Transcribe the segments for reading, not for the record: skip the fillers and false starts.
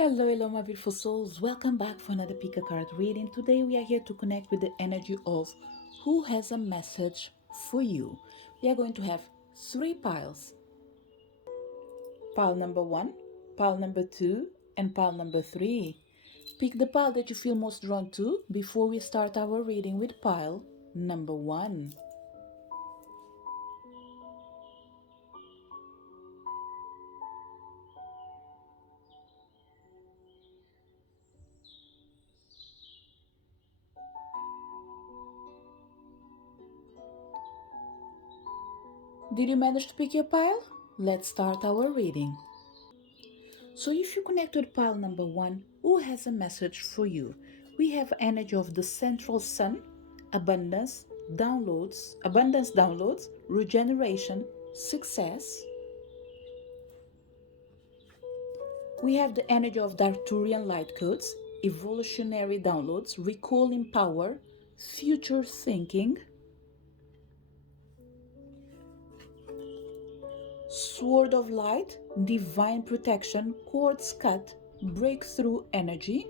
Hello, my beautiful souls. Welcome back for another pick a card reading. Today we are here to connect with the energy of who has a message for you. We are going to have three piles: pile number one, pile number two, and pile number three. Pick the pile that you feel most drawn to before we start our reading with pile number one. Did you manage to pick your pile? Let's start our reading. So if you connect with pile number one, who has a message for you? We have energy of the central sun, abundance downloads, regeneration, success. We have the energy of the Arcturian light codes, evolutionary downloads, recalling power, future thinking. Sword of light, divine protection, quartz cut, breakthrough energy.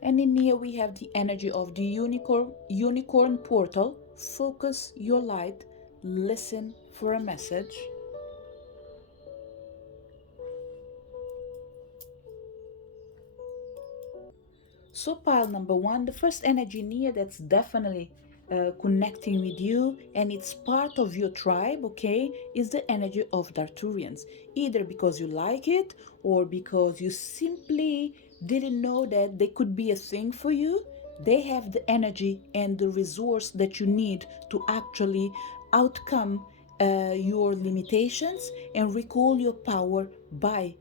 And in here we have the energy of the unicorn portal. Focus your light, listen for a message. So pile number one, the first energy in here that's definitely connecting with you and it's part of your tribe, okay, is the energy of the Arcturians. Either because you like it or because you simply didn't know that they could be a thing for you. They have the energy and the resource that you need to actually outcome your limitations and recall your power by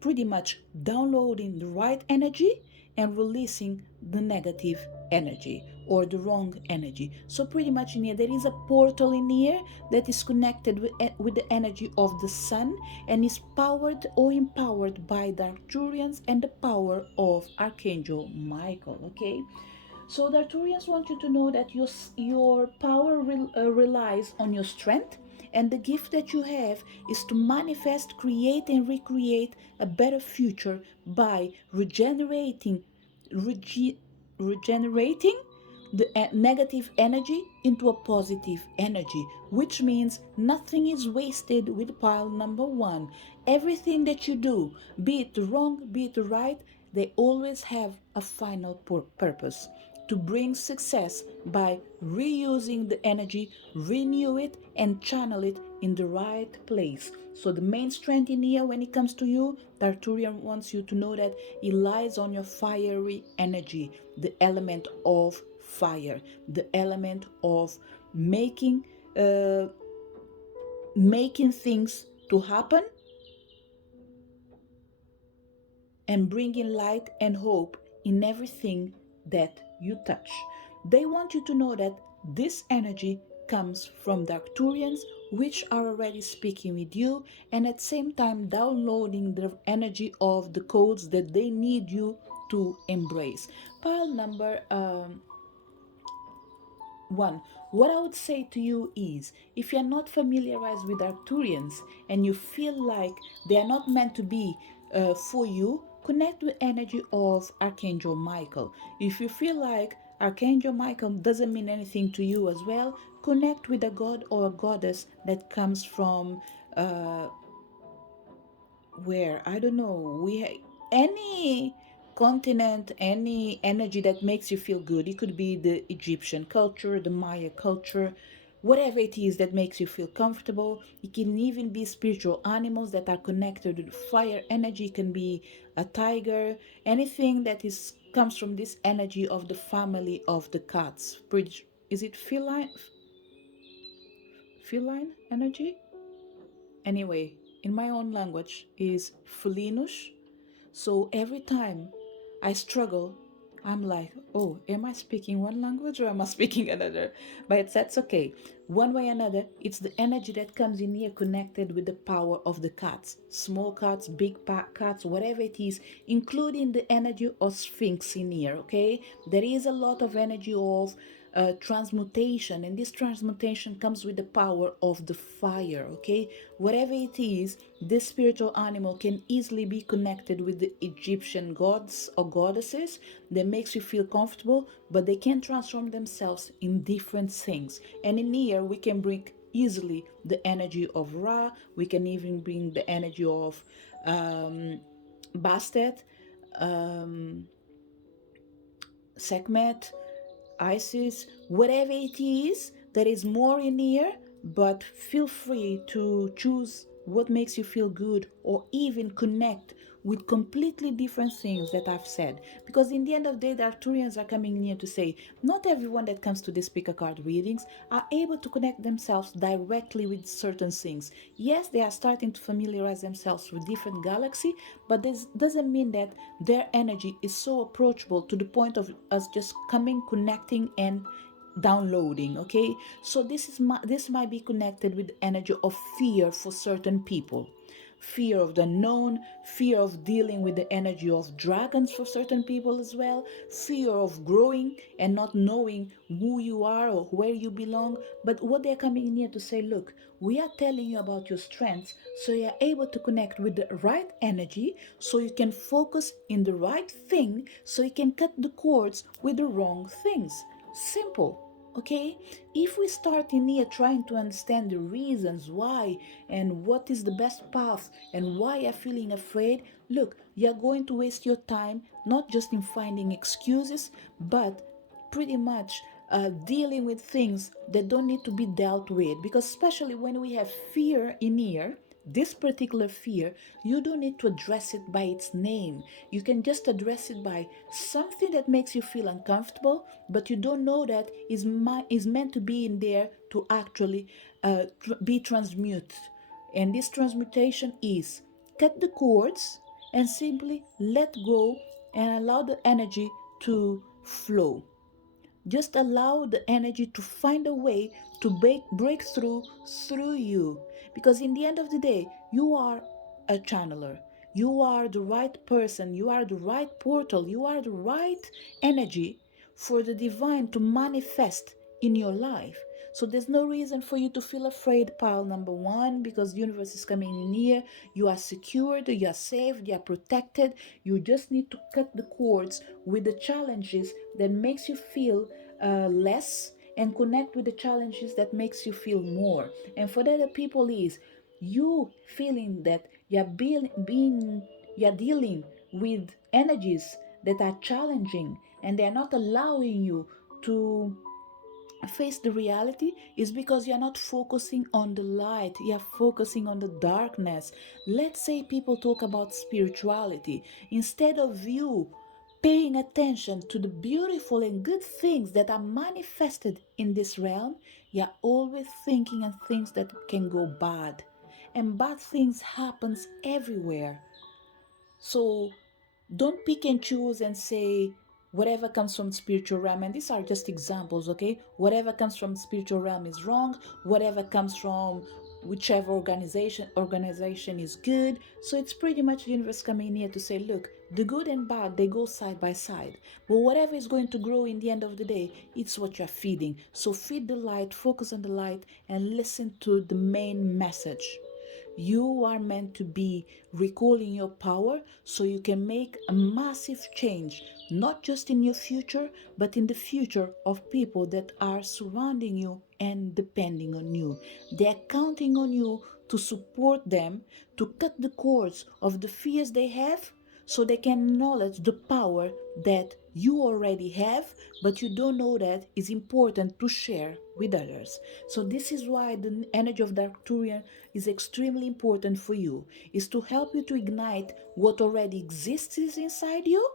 pretty much downloading the right energy and releasing the negative energy or the wrong energy. So pretty much in here there is a portal in here that is connected with the energy of the sun and is powered or empowered by the Arcturians and the power of Archangel Michael. Okay, so the Arcturians want you to know that your power relies on your strength, and the gift that you have is to manifest, create, and recreate a better future by regenerating the negative energy into a positive energy, which means nothing is wasted with pile number one. Everything that you do, be it wrong, be it right, they always have a final purpose to bring success by reusing the energy, renew it, and channel it in the right place. So the main strength in here when it comes to you, the Arcturian wants you to know that it lies on your fiery energy, the element of fire, the element of making uh, making things to happen and bringing light and hope in everything that you touch. They want you to know that this energy comes from the Arcturians, which are already speaking with you, and at the same time downloading the energy of the codes that they need you to embrace. Pile number one, what I would say to you is if you're not familiarized with Arcturians and you feel like they are not meant to be for you, connect with energy of Archangel Michael. If you feel like Archangel Michael doesn't mean anything to you as well, connect with a god or a goddess that comes from where I don't know. Any continent, any energy that makes you feel good. It could be the Egyptian culture, the Maya culture, whatever it is that makes you feel comfortable. It can even be spiritual animals that are connected with fire energy. It can be a tiger, anything that is comes from this energy of the family of the cats. Is it feline energy? Anyway, in my own language is felinos. So every time I struggle, I'm like, oh, am I speaking one language or am I speaking another? But that's okay. One way or another, it's the energy that comes in here connected with the power of the cats. Small cats, big cats, whatever it is, including the energy of Sphinx in here, okay? There is a lot of energy of transmutation, and this transmutation comes with the power of the fire. Okay, whatever it is, this spiritual animal can easily be connected with the Egyptian gods or goddesses that makes you feel comfortable, but they can transform themselves in different things. And in here we can bring easily the energy of Ra. We can even bring the energy of Bastet, um, Sekhmet, Isis, whatever it is, there is more in here, but feel free to choose what makes you feel good or even connect with completely different things that I've said. Because in the end of the day, the Arcturians are coming in here to say not everyone that comes to the speaker card readings are able to connect themselves directly with certain things. Yes, they are starting to familiarize themselves with different galaxy, but this doesn't mean that their energy is so approachable to the point of us just coming, connecting, and downloading. Okay, so this might be connected with the energy of fear for certain people, fear of the unknown, fear of dealing with the energy of dragons for certain people as well, fear of growing and not knowing who you are or where you belong. But what they're coming in here to say, look, we are telling you about your strengths so you're able to connect with the right energy, so you can focus in the right thing, so you can cut the cords with the wrong things. Simple. Okay, if we start in here trying to understand the reasons why and what is the best path and why you're feeling afraid, look, you're going to waste your time not just in finding excuses, but pretty much dealing with things that don't need to be dealt with. Because especially when we have fear in here, this particular fear, you don't need to address it by its name. You can just address it by something that makes you feel uncomfortable, but you don't know that is meant to be in there to actually be transmuted. And this transmutation is cut the cords and simply let go and allow the energy to flow. Just allow the energy to find a way to break through you. Because in the end of the day, you are a channeler. You are the right person. You are the right portal. You are the right energy for the divine to manifest in your life. So there's no reason for you to feel afraid, pile number one, because the universe is coming in here. You are secured, you are safe, you are protected. You just need to cut the cords with the challenges that makes you feel less and connect with the challenges that makes you feel more. And for the other people is you feeling that you're dealing with energies that are challenging and they're not allowing you to face the reality, is because you're not focusing on the light, you're focusing on the darkness. Let's say people talk about spirituality instead of you paying attention to the beautiful and good things that are manifested in this realm. You're always thinking of things that can go bad, and bad things happens everywhere. So don't pick and choose and say whatever comes from spiritual realm, and these are just examples. Okay, whatever comes from spiritual realm is wrong, whatever comes from whichever organization is good. So it's pretty much the universe coming in here to say, look, the good and bad, they go side by side, but whatever is going to grow in the end of the day, it's what you're feeding. So feed the light, focus on the light, and listen to the main message. You are meant to be recalling your power so you can make a massive change, not just in your future, but in the future of people that are surrounding you and depending on you. They're counting on you to support them, to cut the cords of the fears they have so they can acknowledge the power that you already have, but you don't know that is important to share with others. So this is why the energy of the Arcturian is extremely important for you, is to help you to ignite what already exists inside you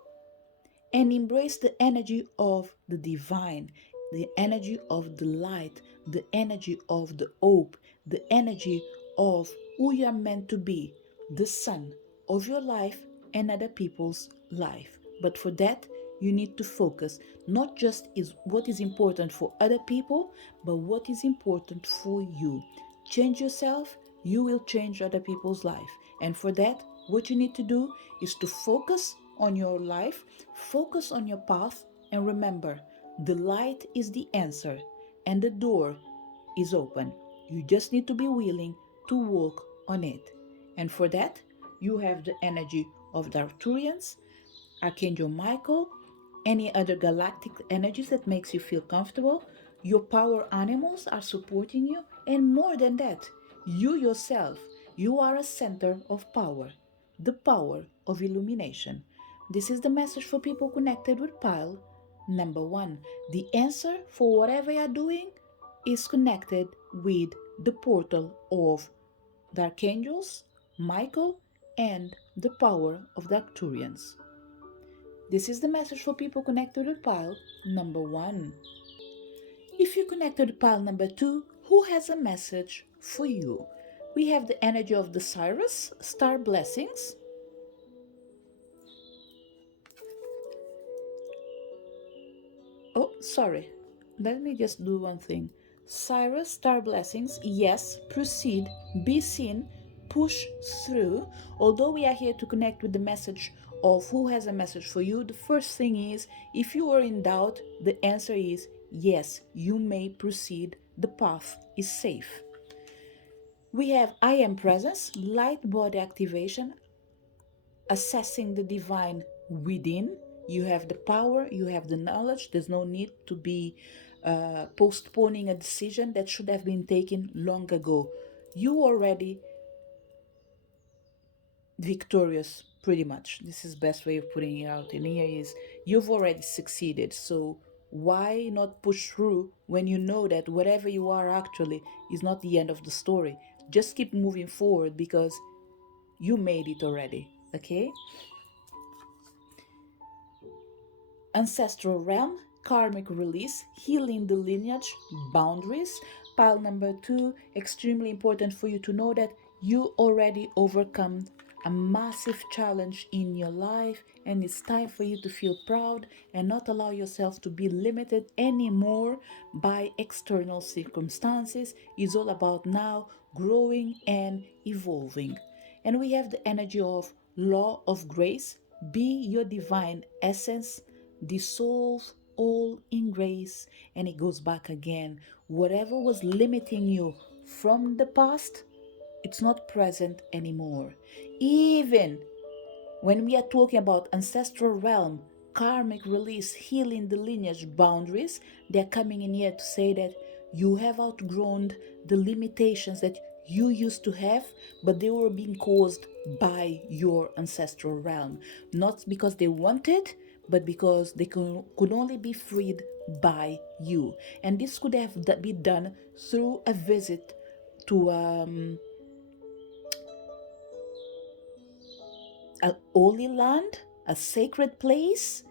and embrace the energy of the divine, the energy of the light, the energy of the hope, the energy of who you are meant to be, the sun of your life and other people's life. But for that, you need to focus not just is what is important for other people, but what is important for you. Change yourself, you will change other people's life. And for that, what you need to do is to focus on your life, focus on your path, and remember, The light is the answer, and the door is open. You just need to be willing to walk on it. And for that, you have the energy of the Arcturians, Archangel Michael, any other galactic energies that makes you feel comfortable. Your power animals are supporting you, and more than that, you yourself, you are a center of power, the power of illumination. This is the message for people connected with Pile. Number one, the answer for whatever you are doing is connected with the portal of the archangels, Michael, and the power of the Arcturians. This is the message for people connected with pile number one. If you connected to pile number two, who has a message for you? We have the energy of the Cyrus, star blessings. Oh, sorry. Let me just do one thing. Cyrus, star blessings, yes, proceed, be seen, push through. Although we are here to connect with the message of who has a message for you, the first thing is if you are in doubt, the answer is yes, you may proceed, the path is safe. We have I am presence, light body activation, assessing the divine within. You have the power, you have the knowledge. There's no need to be postponing a decision that should have been taken long ago. You already victorious, pretty much. This is best way of putting it out in here is you've already succeeded. So why not push through when you know that whatever you are actually is not the end of the story? Just keep moving forward because you made it already. Okay. Ancestral realm, karmic release, healing the lineage, boundaries. Pile number two, extremely important for you to know that you already overcome a massive challenge in your life, and it's time for you to feel proud and not allow yourself to be limited anymore by external circumstances. It's all about now growing and evolving. And we have the energy of law of grace. Be your divine essence, dissolve all in grace, and it goes back again. Whatever was limiting you from the past, it's not present anymore. Even when we are talking about ancestral realm, karmic release, healing the lineage boundaries, they're coming in here to say that you have outgrown the limitations that you used to have, but they were being caused by your ancestral realm. Not because they wanted, but because they could only be freed by you. And this could have been done through a visit to a holy land, a sacred place.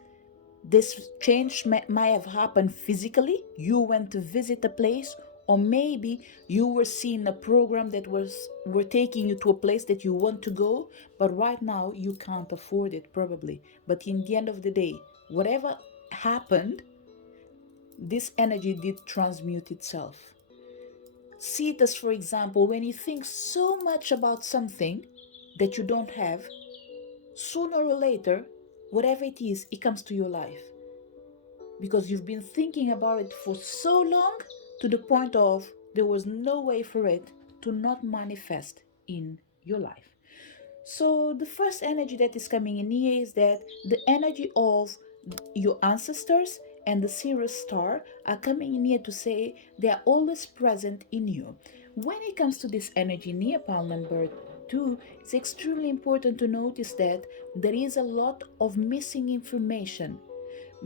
This change might have happened physically. You went to visit a place, or maybe you were seeing a program that were taking you to a place that you want to go, but right now you can't afford it probably. But in the end of the day, whatever happened, this energy did transmute itself. See it as, for example, when you think so much about something that you don't have, sooner or later, whatever it is, it comes to your life. Because you've been thinking about it for so long to the point of there was no way for it to not manifest in your life. So the first energy that is coming in here is that the energy of your ancestors and the Sirius star are coming in here to say they are always present in you. When it comes to this energy near pile number two, it's extremely important to notice that there is a lot of missing information,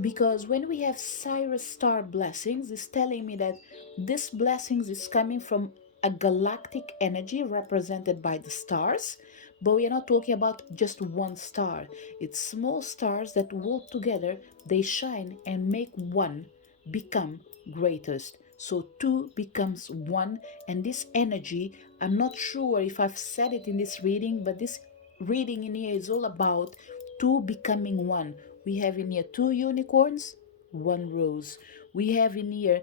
because when we have Cyrus star blessings, it's telling me that this blessings is coming from a galactic energy represented by the stars, but we are not talking about just one star. It's small stars that work together, they shine and make one become greatest. So two becomes one, and this energy, I'm not sure if I've said it in this reading, but this reading in here is all about two becoming one. We have in here two unicorns, one rose. We have in here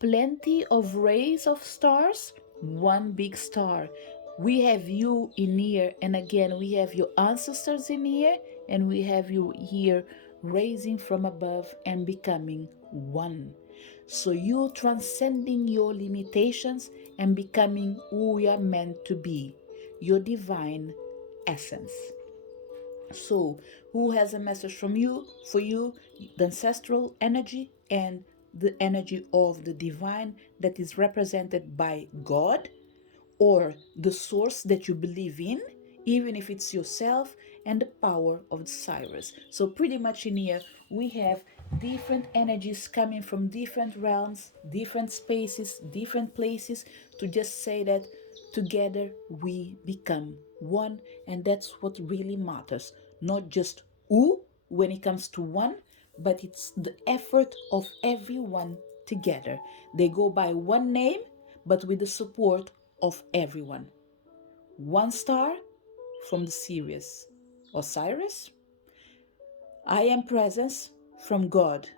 plenty of rays of stars, one big star. We have you in here, and again, we have your ancestors in here, and we have you here raising from above and becoming one. So you transcending your limitations and becoming who you are meant to be, your divine essence. So, who has a message from you for you? The ancestral energy and the energy of the divine that is represented by God or the source that you believe in, even if it's yourself, and the power of the Cyrus. So, pretty much in here, we have different energies coming from different realms, different spaces, different places to just say that together we become one, and that's what really matters. Not just who when it comes to one, but it's the effort of everyone together. They go by one name, but with the support of everyone. One star from the Sirius Osiris. I am presence from God.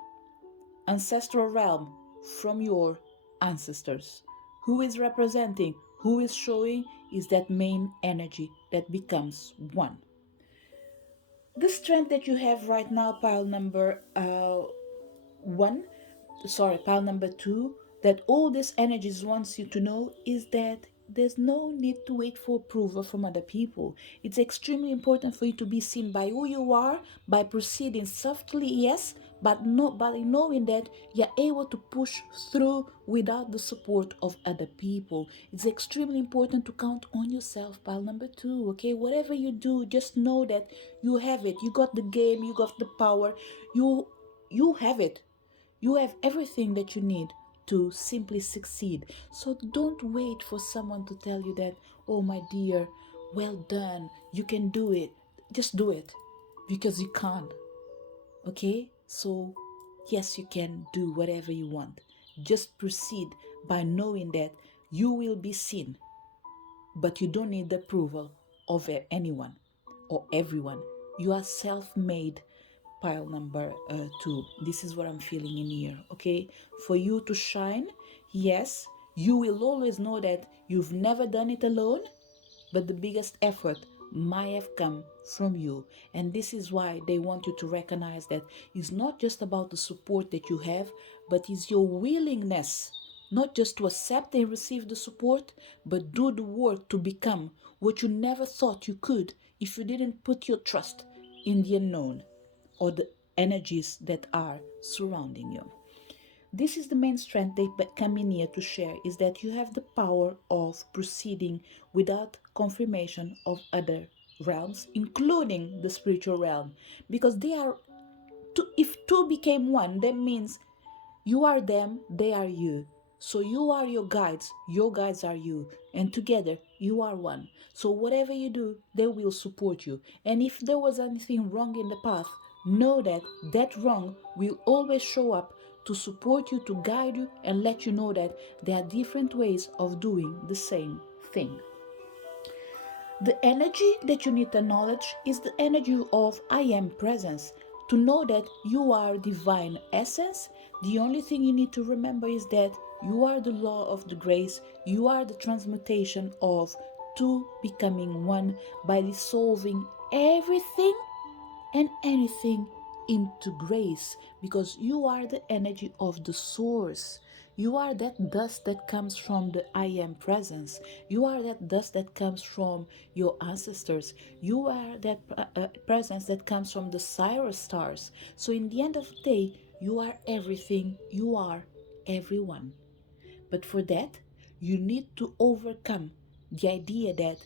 Ancestral realm from your ancestors. Who is representing, who is showing is that main energy that becomes one. The strength that you have right now, pile number one, sorry, pile number two, that all these energies wants you to know is that there's no need to wait for approval from other people. It's extremely important for you to be seen by who you are, by proceeding softly, yes, but not by knowing that you're able to push through without the support of other people. It's extremely important to count on yourself, pile number two. Okay, whatever you do, just know that you have it. You got the game, you got the power, you have it. You have everything that you need to simply succeed. So don't wait for someone to tell you that, oh my dear, well done, you can do it. Just do it because you can. Okay? So, yes, you can do whatever you want. Just proceed by knowing that you will be seen, but you don't need the approval of anyone or everyone. You are self made, pile number two. This is what I'm feeling in here. Okay, for you to shine, yes, you will always know that you've never done it alone, but the biggest effort might have come from you. And this is why they want you to recognize that it's not just about the support that you have, but it's your willingness not just to accept and receive the support, but do the work to become what you never thought you could if you didn't put your trust in the unknown or the energies that are surrounding you. This is the main strength they come in here to share, is that you have the power of proceeding without confirmation of other realms, including the spiritual realm, because they are two, if two became one, that means you are them, they are you. So you are your guides are you, and together you are one. So whatever you do, they will support you. And if there was anything wrong in the path, know that that wrong will always show up to support you, to guide you, and let you know that there are different ways of doing the same thing. The energy that you need to acknowledge is the energy of I am presence. To know that you are divine essence, the only thing you need to remember is that you are the law of the grace, you are the transmutation of two becoming one by dissolving everything and anything into grace, because you are the energy of the source. You are that dust that comes from the I am presence. You are that dust that comes from your ancestors. You are that presence that comes from the Cyrus stars. So, in the end of the day, you are everything. You are everyone. But for that, you need to overcome the idea that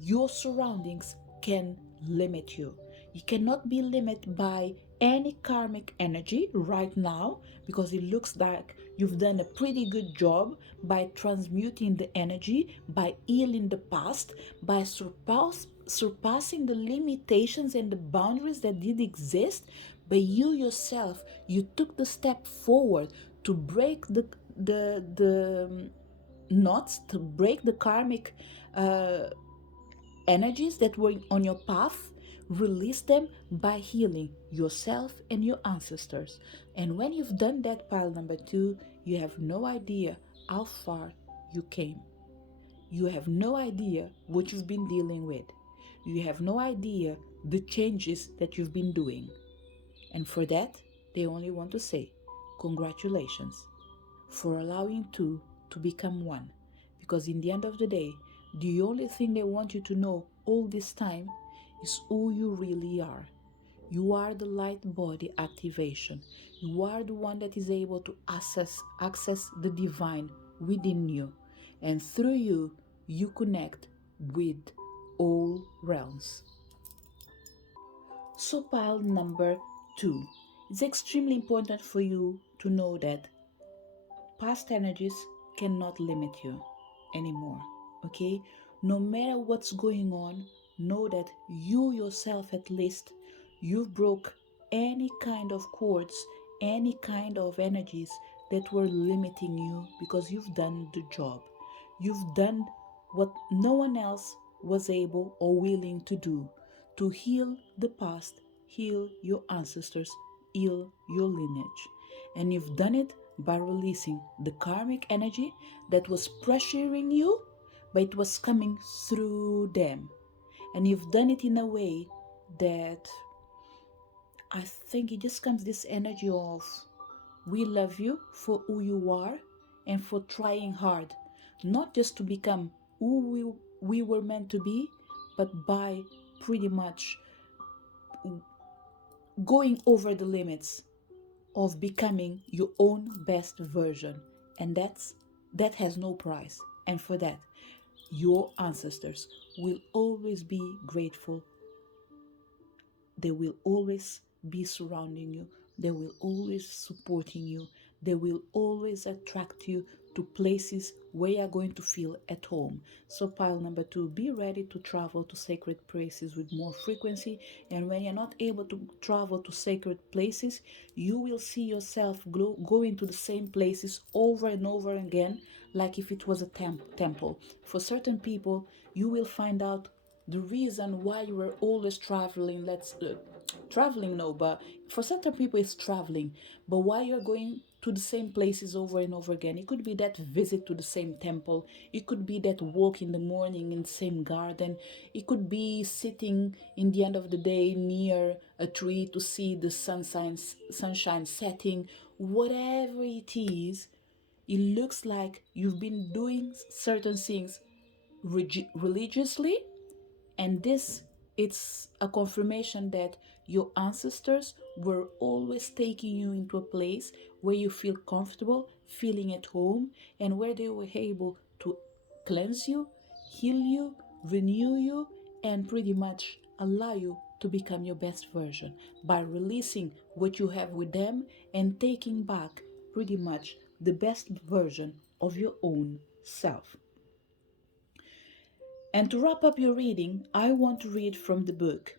your surroundings can limit you. You cannot be limited by any karmic energy right now, because it looks like you've done a pretty good job by transmuting the energy, by healing the past, by surpassing the limitations and the boundaries that did exist. But you yourself, you took the step forward to break the knots, to break the karmic energies that were on your path. Release them by healing yourself and your ancestors. And when you've done that, pile number two, you have no idea how far you came. You have no idea what you've been dealing with. You have no idea the changes that you've been doing. And for that, they only want to say, Congratulations for allowing two to become one. Because in the end of the day, the only thing they want you to know all this time is who you really are. You are the light body activation. You are the one that is able to access the divine within you. And through you, you connect with all realms. So, pile number 2. It's extremely important for you to know that past energies cannot limit you anymore. Okay? No matter what's going on, know that you yourself, at least, you've broke any kind of cords, any kind of energies that were limiting you, because you've done the job. You've done what no one else was able or willing to do, to heal the past, heal your ancestors, heal your lineage. And you've done it by releasing the karmic energy that was pressuring you, but it was coming through them. And you've done it in a way that I think it just comes this energy of, we love you for who you are and for trying hard, not just to become who we were meant to be, but by pretty much going over the limits of becoming your own best version. And that has no price. And for that, your ancestors will always be grateful. They will always be surrounding you. They will always supporting you. They will always attract you to places where you are going to feel at home. So pile number 2, be ready to travel to sacred places with more frequency. And when you're not able to travel to sacred places, you will see yourself going to the same places over and over again, like if it was a temple. For certain people, you will find out the reason why you were always traveling. Traveling, no, but for certain people it's traveling, but why you're going to the same places over and over again. It could be that visit to the same temple, it could be that walk in the morning in the same garden, it could be sitting in the end of the day near a tree to see the sunshine setting. Whatever it is, it looks like you've been doing certain things religiously, and this, it's a confirmation that your ancestors were always taking you into a place where you feel comfortable, feeling at home, and where they were able to cleanse you, heal you, renew you, and pretty much allow you to become your best version by releasing what you have with them and taking back pretty much the best version of your own self. And to wrap up your reading, I want to read from the book,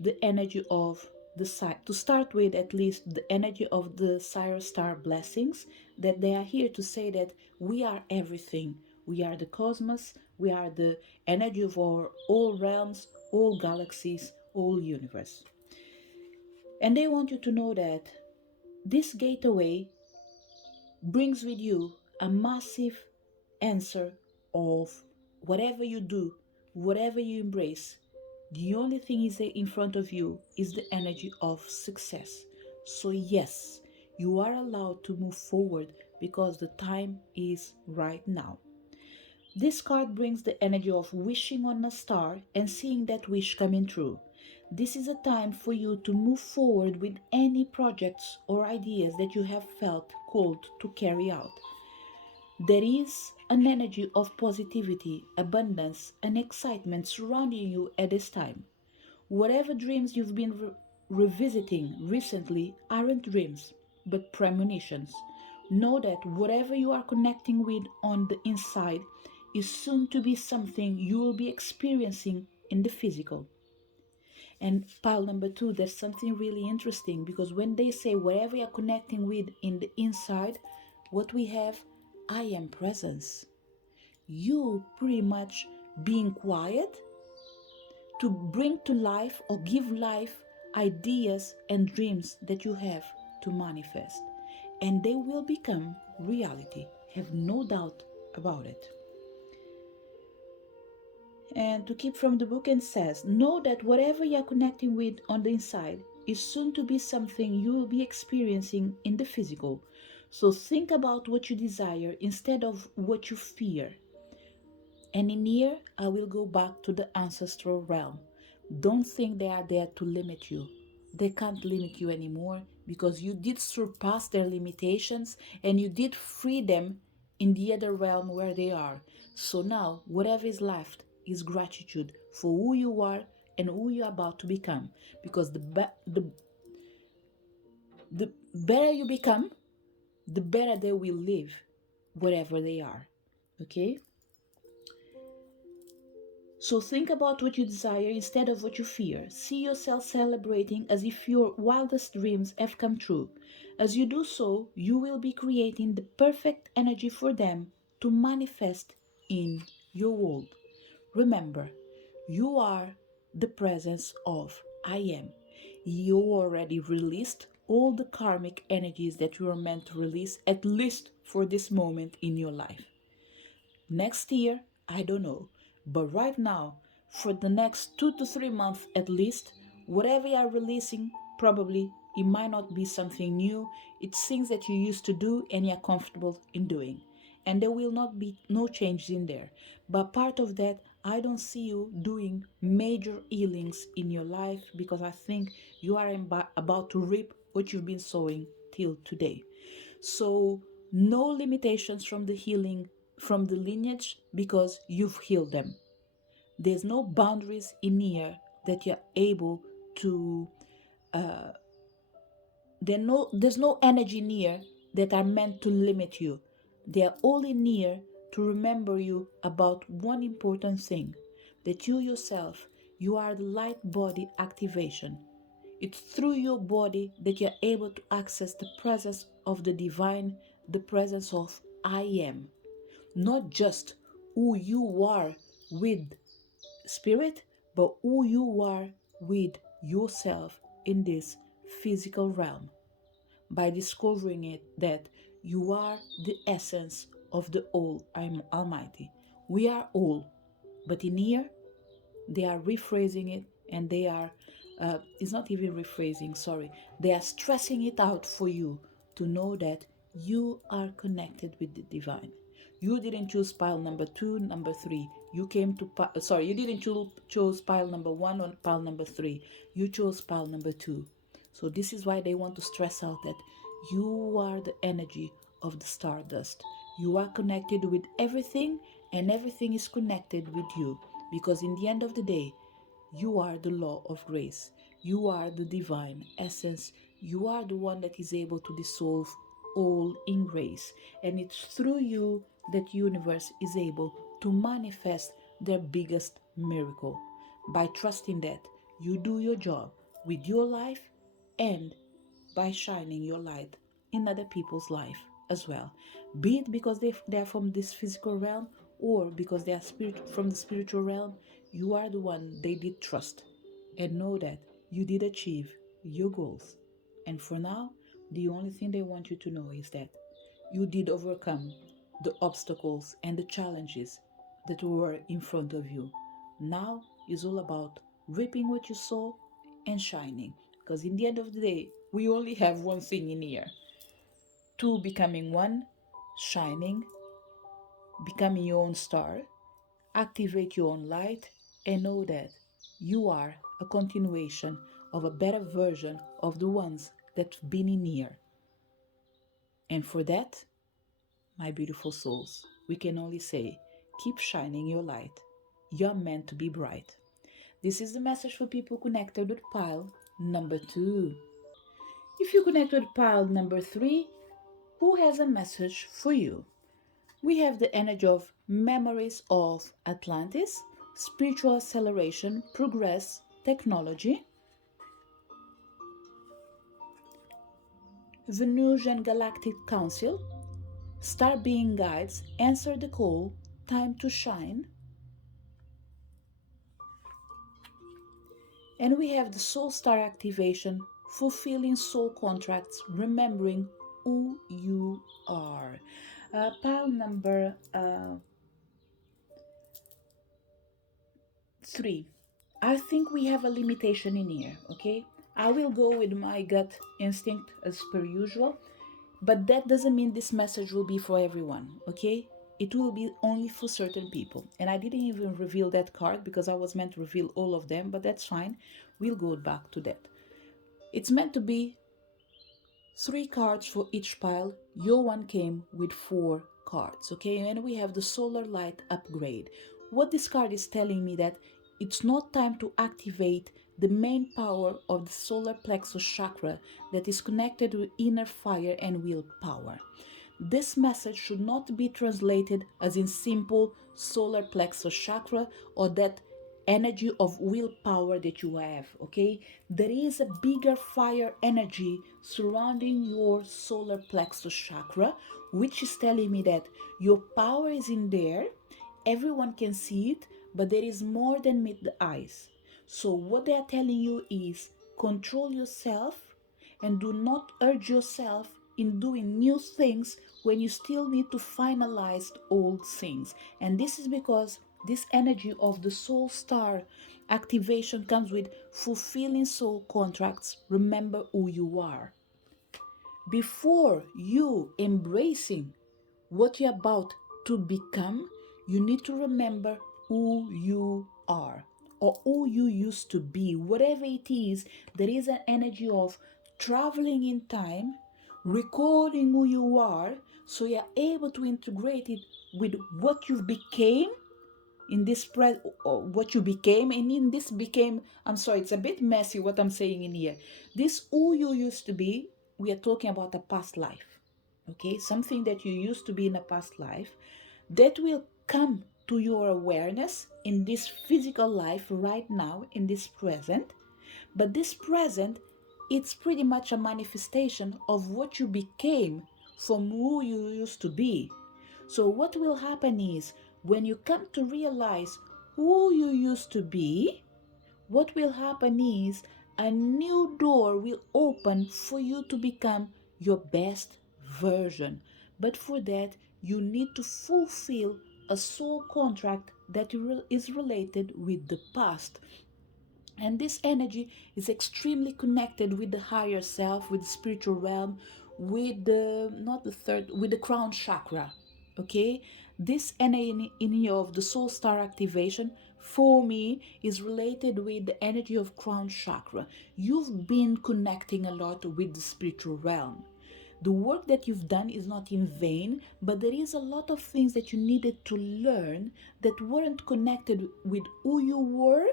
The Energy of the Sire. To start with, at least, the energy of the Sire Star blessings, that they are here to say that we are everything. We are the cosmos, we are the energy of all realms, all galaxies, all universe. And they want you to know that this gateway brings with you a massive answer of whatever you do, whatever you embrace. The only thing is in front of you is the energy of success. So yes, you are allowed to move forward because the time is right now. This card brings the energy of wishing on a star and seeing that wish coming true. This is a time for you to move forward with any projects or ideas that you have felt called to carry out. There is an energy of positivity, abundance, and excitement surrounding you at this time. Whatever dreams you've been revisiting recently aren't dreams, but premonitions. Know that whatever you are connecting with on the inside is soon to be something you will be experiencing in the physical. And pile number 2, there's something really interesting, because when they say whatever you're connecting with in the inside, what we have, I am presence. You pretty much being quiet to bring to life or give life ideas and dreams that you have to manifest. And they will become reality. Have no doubt about it. And to keep from the book, and says, know that whatever you're connecting with on the inside is soon to be something you will be experiencing in the physical. So think about what you desire instead of what you fear. And in here, I will go back to the ancestral realm. Don't think they are there to limit you. They can't limit you anymore because you did surpass their limitations and you did free them in the other realm where they are. So now, whatever is left is gratitude for who you are and who you're about to become. Because the better you become, the better they will live wherever they are. Okay? So think about what you desire instead of what you fear. See yourself celebrating as if your wildest dreams have come true. As you do so, you will be creating the perfect energy for them to manifest in your world. Remember, you are the presence of I am. You already released all the karmic energies that you are meant to release, at least for this moment in your life. Next year, I don't know. But right now, for the next 2 to 3 months at least, whatever you are releasing, probably it might not be something new. It's things that you used to do and you're comfortable in doing. And there will not be no changes in there. But part of that, I don't see you doing major healings in your life because I think you are about to reap what you've been sowing till today. So, no limitations from the healing from the lineage because you've healed them. There's no boundaries in here that you're able to, there's no energy near that are meant to limit you. They are only near to remember you about one important thing, that you yourself, you are the light body activation. It's through your body that you're able to access the presence of the divine, the presence of I am. Not just who you are with spirit, but who you are with yourself in this physical realm. By discovering it that you are the essence of the all Almighty. We are all, but in here they are rephrasing it and they are it's not even rephrasing, sorry, they are stressing it out for you to know that you are connected with the divine. You didn't choose pile number 2, number 3. You came to sorry, you didn't choose pile number 1 or pile number 3. You chose pile number 2. So this is why they want to stress out that you are the energy of the stardust. You are connected with everything and everything is connected with you, because in the end of the day, you are the law of grace. You are the divine essence. You are the one that is able to dissolve all in grace. And it's through you that universe is able to manifest their biggest miracle. By trusting that you do your job with your life and by shining your light in other people's life as well, be it because they're from this physical realm or because they are from the spiritual realm. You are the one they did trust, and know that you did achieve your goals. And for now, the only thing they want you to know is that you did overcome the obstacles and the challenges that were in front of you. Now is all about reaping what you sow and shining. Because in the end of the day, we only have one thing in here: two, becoming one, shining, becoming your own star, activate your own light, and know that you are a continuation of a better version of the ones that've been in here. And for that, my beautiful souls, we can only say, keep shining your light. You're meant to be bright. This is the message for people connected with pile number 2. If you connect with pile number 3, who has a message for you? We have the energy of memories of Atlantis, spiritual acceleration, progress, technology, Venusian Galactic Council, star being guides, answer the call, time to shine. And we have the soul star activation, fulfilling soul contracts, remembering who you are. Pile number 3. I think we have a limitation in here, okay? I will go with my gut instinct as per usual. But that doesn't mean this message will be for everyone, okay? It will be only for certain people. And I didn't even reveal that card because I was meant to reveal all of them, but that's fine. We'll go back to that. It's meant to be 3 cards for each pile. Your one came with 4 cards, okay? And we have the solar light upgrade. What this card is telling me that it's not time to activate the main power of the solar plexus chakra that is connected with inner fire and willpower. This message should not be translated as in simple solar plexus chakra or that energy of willpower that you have, okay? There is a bigger fire energy surrounding your solar plexus chakra, which is telling me that your power is in there, everyone can see it, but there is more than meet the eyes. So, what they are telling you is control yourself and do not urge yourself in doing new things when you still need to finalize old things. And this is because this energy of the soul star activation comes with fulfilling soul contracts. Remember who you are. Before you embracing what you're about to become, you need to remember who you are or who you used to be. Whatever it is, there is an energy of traveling in time, recording who you are, so you're able to integrate it with what you became in this or what you became, and in this became, I'm sorry, it's a bit messy what I'm saying in here. This who you used to be, we are talking about a past life, okay? Something that you used to be in a past life that will come to your awareness in this physical life right now, in this present. But this present, it's pretty much a manifestation of what you became from who you used to be. So, what will happen is when you come to realize who you used to be, what will happen is a new door will open for you to become your best version. But for that, you need to fulfill a soul contract that is related with the past. And this energy is extremely connected with the higher self, with the spiritual realm, with the, not the third, with the crown chakra. Okay? This energy of the soul star activation for me is related with the energy of crown chakra. You've been connecting a lot with the spiritual realm. The work that you've done is not in vain, but there is a lot of things that you needed to learn that weren't connected with who you were,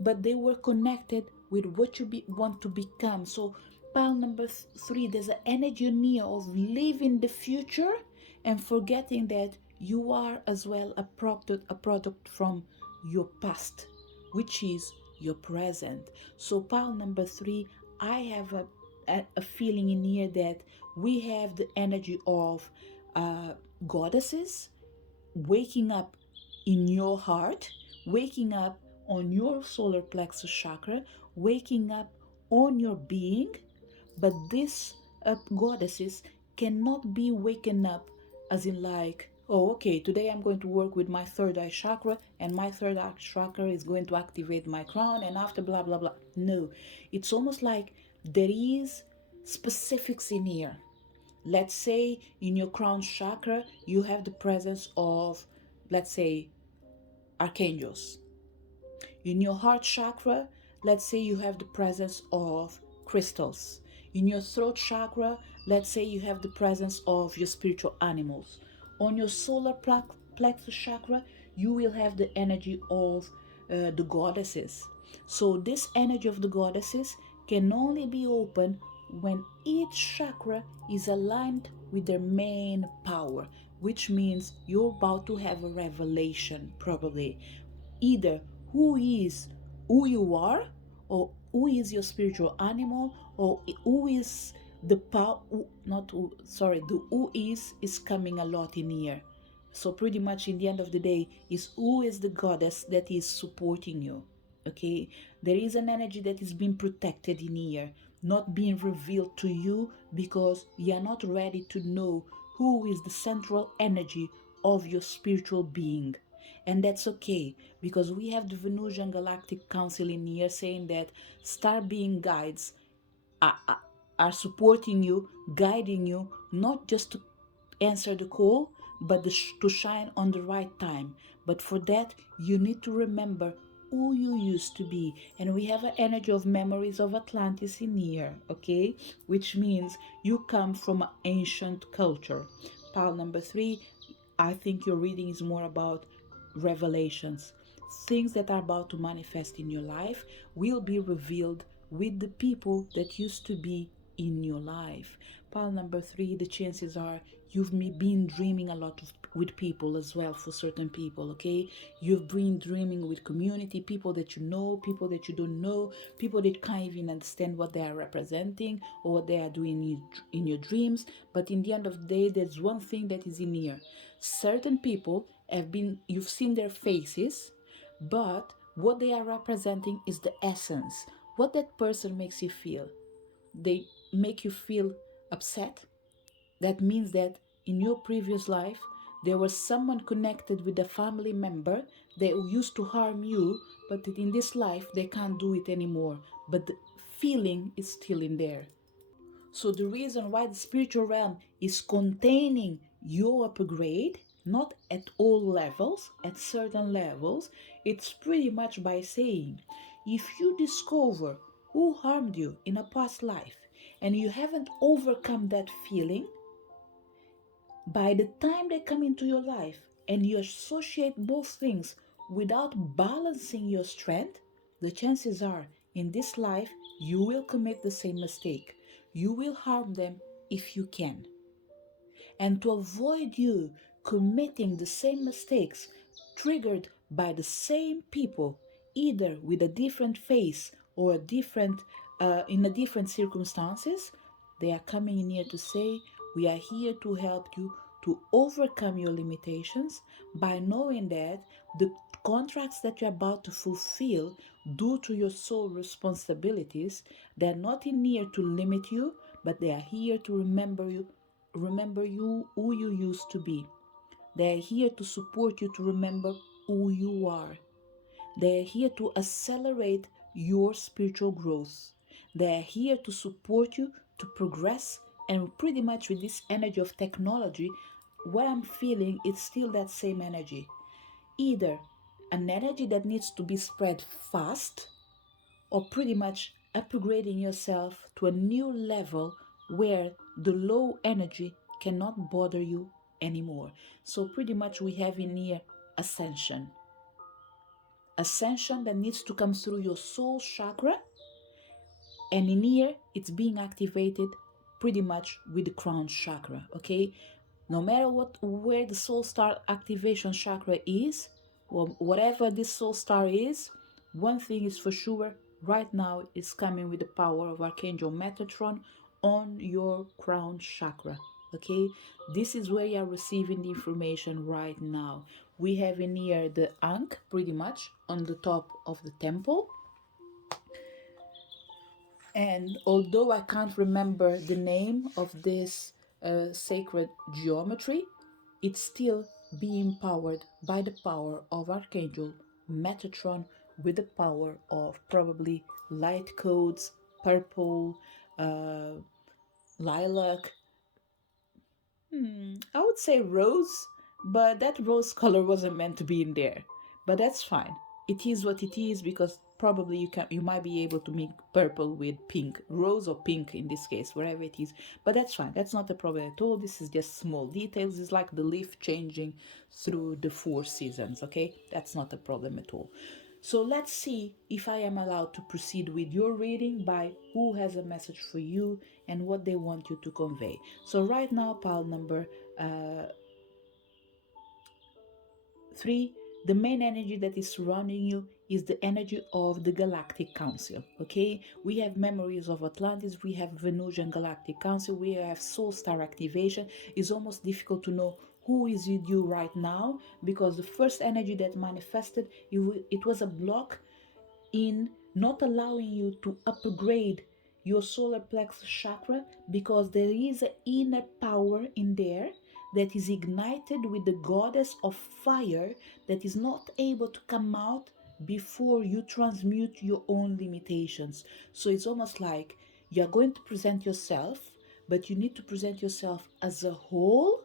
but they were connected with what you want to become. So, pile number 3, there's an energy near of living the future and forgetting that you are as well a product from your past, which is your present. So, pile number 3, I have a feeling in here that we have the energy of goddesses waking up in your heart, waking up on your solar plexus chakra, waking up on your being. But these goddesses cannot be waken up as in like, oh, okay, today I'm going to work with my third eye chakra, and my third eye chakra is going to activate my crown, and after blah blah blah. No, it's almost like there is specifics in here. Let's say in your crown chakra you have the presence of, let's say, archangels. In your heart chakra, let's say you have the presence of crystals. In your throat chakra, let's say you have the presence of your spiritual animals. On your solar plexus chakra, you will have the energy of the goddesses. So, this energy of the goddesses can only be open when each chakra is aligned with their main power, which means you're about to have a revelation, probably either who is who you are, or who is your spiritual animal, or who is the power, not who, sorry, the who is coming a lot in here. So pretty much in the end of the day is who is the goddess that is supporting you. Okay, there is an energy that is being protected in here, not being revealed to you because you are not ready to know who is the central energy of your spiritual being. And that's okay, because we have the Venusian Galactic Council in here saying that star being guides are, are supporting you, guiding you not just to answer the call, but to shine on the right time. But for that, you need to remember who you used to be. And we have an energy of memories of Atlantis in here, okay? Which means you come from an ancient culture. Pile number three, I think your reading is more about revelations. Things that are about to manifest in your life will be revealed with the people that used to be in your life. Pile number three, the chances are you've been dreaming a lot with people as well for certain people, okay? You've been dreaming with community, people that you know, people that you don't know, people that can't even understand what they are representing or what they are doing in your dreams. But in the end of the day, there's one thing that is in here. Certain people you've seen their faces, but what they are representing is the essence. What that person makes you feel. They make you feel upset. That means that in your previous life, there was someone connected with a family member that used to harm you, but in this life, they can't do it anymore. But the feeling is still in there. So the reason why the spiritual realm is containing your upgrade, not at all levels, at certain levels, it's pretty much by saying, if you discover who harmed you in a past life and you haven't overcome that feeling, by the time they come into your life and you associate both things without balancing your strength, the chances are in this life you will commit the same mistake. You will harm them if you can. And to avoid you committing the same mistakes triggered by the same people, either with a different face or a different in a different circumstances, they are coming in here to say, we are here to help you to overcome your limitations by knowing that the contracts that you're about to fulfill due to your soul responsibilities, they're not in here to limit you, but they are here to remember you who you used to be. They are here to support you to remember who you are. They are here to accelerate your spiritual growth. They are here to support you to progress. And pretty much with this energy of technology, what I'm feeling is still that same energy. Either an energy that needs to be spread fast, or pretty much upgrading yourself to a new level where the low energy cannot bother you anymore. So pretty much we have in here ascension. Ascension that needs to come through your soul chakra, and in here it's being activated pretty much with the crown chakra, okay? No matter where the soul star activation chakra is, or whatever this soul star is, one thing is for sure, right now it's coming with the power of Archangel Metatron on your crown chakra, okay? This is where you are receiving the information right now. We have in here the Ankh pretty much on the top of the temple. And although I can't remember the name of this sacred geometry, it's still being powered by the power of Archangel Metatron with the power of probably light codes, purple, uh, lilac, I would say rose, but that rose color wasn't meant to be in there. But that's fine. It is what it is because probably you might be able to make purple with pink, rose or pink in this case, wherever it is. But that's fine. That's not a problem at all. This is just small details. It's like the leaf changing through the 4 seasons, okay? That's not a problem at all. So let's see if I am allowed to proceed with your reading by who has a message for you and what they want you to convey. So right now, pile number 3, the main energy that is surrounding you is the energy of the Galactic Council. Okay, we have memories of Atlantis, we have Venusian Galactic Council, we have Soul Star activation. It's almost difficult to know who is with you right now because the first energy that manifested, it was a block in not allowing you to upgrade your solar plexus chakra because there is an inner power in there that is ignited with the goddess of fire that is not able to come out before you transmute your own limitations. So it's almost like you're going to present yourself, but you need to present yourself as a whole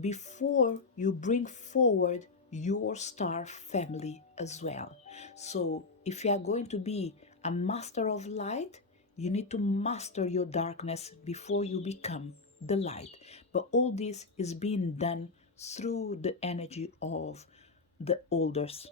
before you bring forward your star family as well. So, if you are going to be a master of light, you need to master your darkness before you become the light. But all this is being done through the energy of the elders,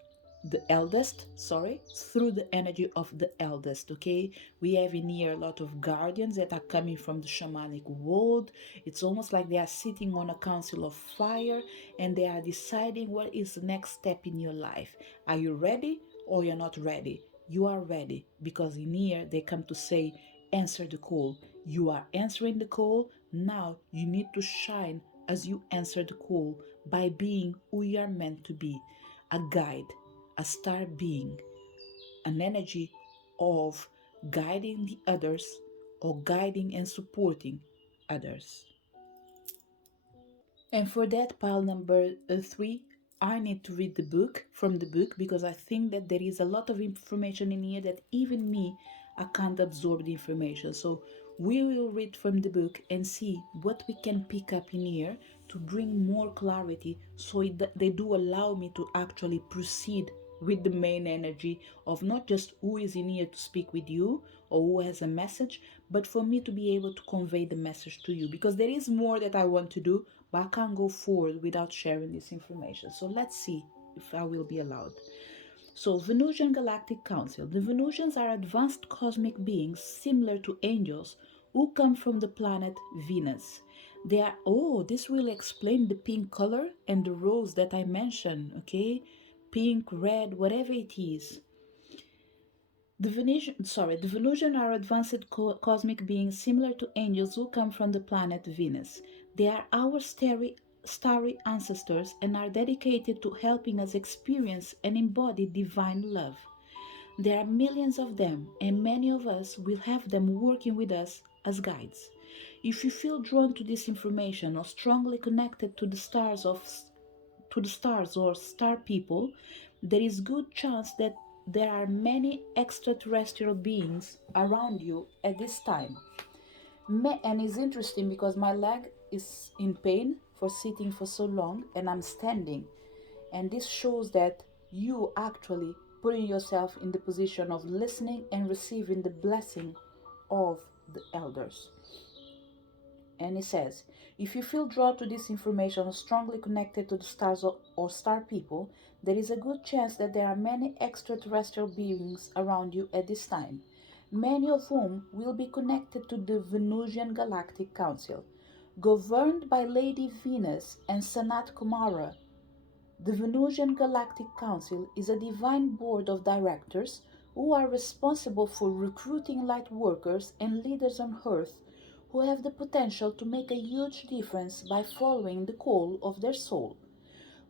through the energy of the eldest. Okay, we have in here a lot of guardians that are coming from the shamanic world. It's almost like they are sitting on a council of fire and they are deciding what is the next step in your life. Are you ready or you're not ready? You are ready, because in here they come to say, answer the call. You are answering the call. Now you need to shine as you answer the call by being who you are meant to be, a guide, a star being, an energy of guiding the others or guiding and supporting others. And for that, pile number three, I need to read the book from the book, because I think that there is a lot of information in here that even me, I can't absorb the information. So we will read from the book and see what we can pick up in here to bring more clarity, so they do allow me to actually proceed with the main energy of not just who is in here to speak with you or who has a message, but for me to be able to convey the message to you, because there is more that I want to do, but I can't go forward without sharing this information. So let's see if I will be allowed. So, Venusian Galactic Council. The Venusians are advanced cosmic beings similar to angels who come from the planet Venus. They are, oh, this will explain the pink color and the rose that I mentioned, okay? Pink, red, whatever it is. The Venusian are advanced cosmic beings similar to angels who come from the planet Venus. They are our starry ancestors and are dedicated to helping us experience and embody divine love. There are millions of them, and many of us will have them working with us as guides. If you feel drawn to this information or strongly connected to the stars or star people, there is good chance that there are many extraterrestrial beings around you at this time. And it's interesting because my leg is in pain for sitting for so long and I'm standing. And this shows that you actually putting yourself in the position of listening and receiving the blessing of the elders. And it says, if you feel drawn to this information or strongly connected to the stars or star people, there is a good chance that there are many extraterrestrial beings around you at this time, many of whom will be connected to the Venusian Galactic Council. Governed by Lady Venus and Sanat Kumara, the Venusian Galactic Council is a divine board of directors who are responsible for recruiting light workers and leaders on Earth who have the potential to make a huge difference by following the call of their soul.